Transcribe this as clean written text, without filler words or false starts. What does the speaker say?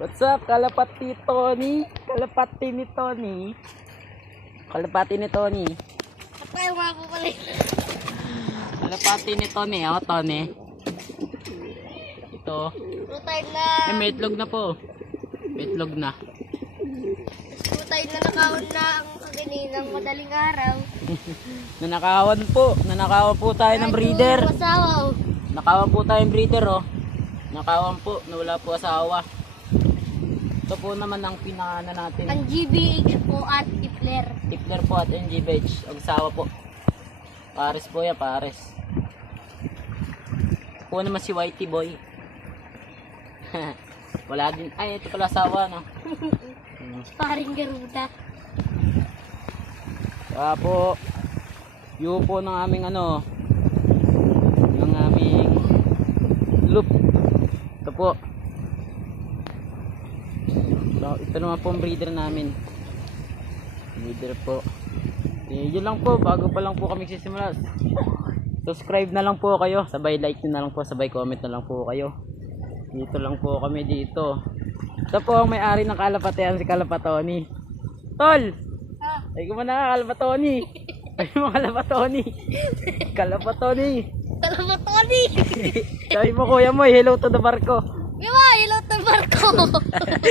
What's up, kalapati Tony? Kalapati ni Tony. Kalapati ni Tony. Patay mga po pala. Kalapati ni Tony, oh, Tony. Ito. Rutay na. May itlog na po. May itlog na. Rutay na nakahon na ang kagininang madaling araw. Nanakawan po. Nanakawan po tayo ng breeder. Masawaw. Nakawan po tayo ng breeder, oh. Nakawan po. Nawala po asawa. Ito po naman ang pinakana natin. Ang GBH po at Tipler. Tipler po at NGBH. Ang asawa po. Pares po yan, pares. Po naman si Whitey Boy. Wala din. Ay, ito pala asawa, no? Paring Garuda. Kaya po, yun po ng aming ano, ng aming loop. Ito po. So, ito naman po ang breeder namin. Breeder po. Yun lang po, bago pa lang po kami sisimula. Subscribe na lang po kayo, sabay like nyo na lang po, sabay comment na lang po kayo. Dito lang po kami dito. Ito po ang may-ari ng kalapatian, si Kalapatoni. Tol! Ha? Ay kumana, Kalapatoni! Ay mo Kalapatoni! Kalapatoni! Salamat, Tony! Sabi mo kuya mo, hello to the barko. Diba, ilot ng barko.